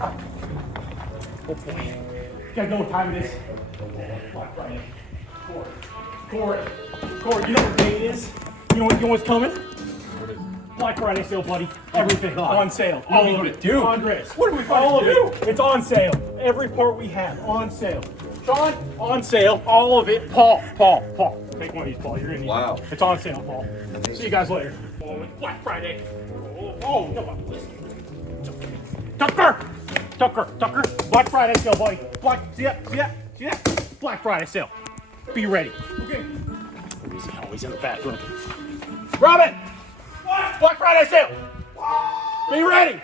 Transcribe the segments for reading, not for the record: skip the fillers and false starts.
Oh boy. You gotta know what time it is. Black Friday. Corey, you know what day it is? You know what's coming? Black Friday sale, buddy. Everything on sale. All of it. Do? Andres. What are we All going of to it. It's on sale. Every part we have on sale. Sean, on sale. All of it. Paul. Take one of these, Paul. You're gonna need Wow. it. It's on sale, Paul. See you guys later. Oh, it's Black Friday. Oh, come on, listen. Tucker. Black Friday sale, buddy. See that? Black Friday sale. Be ready. Okay. He's in the bathroom. Robin! What? Black Friday sale! Be ready!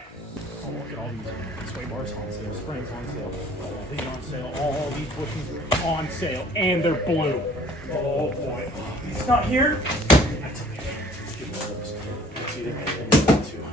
Oh, look at all these sway bars on sale, springs on sale, everything on sale, all these bushings on sale, and they're blue. Oh boy. It's not here? That's okay. Let's give it a look. Let's see, they got one too.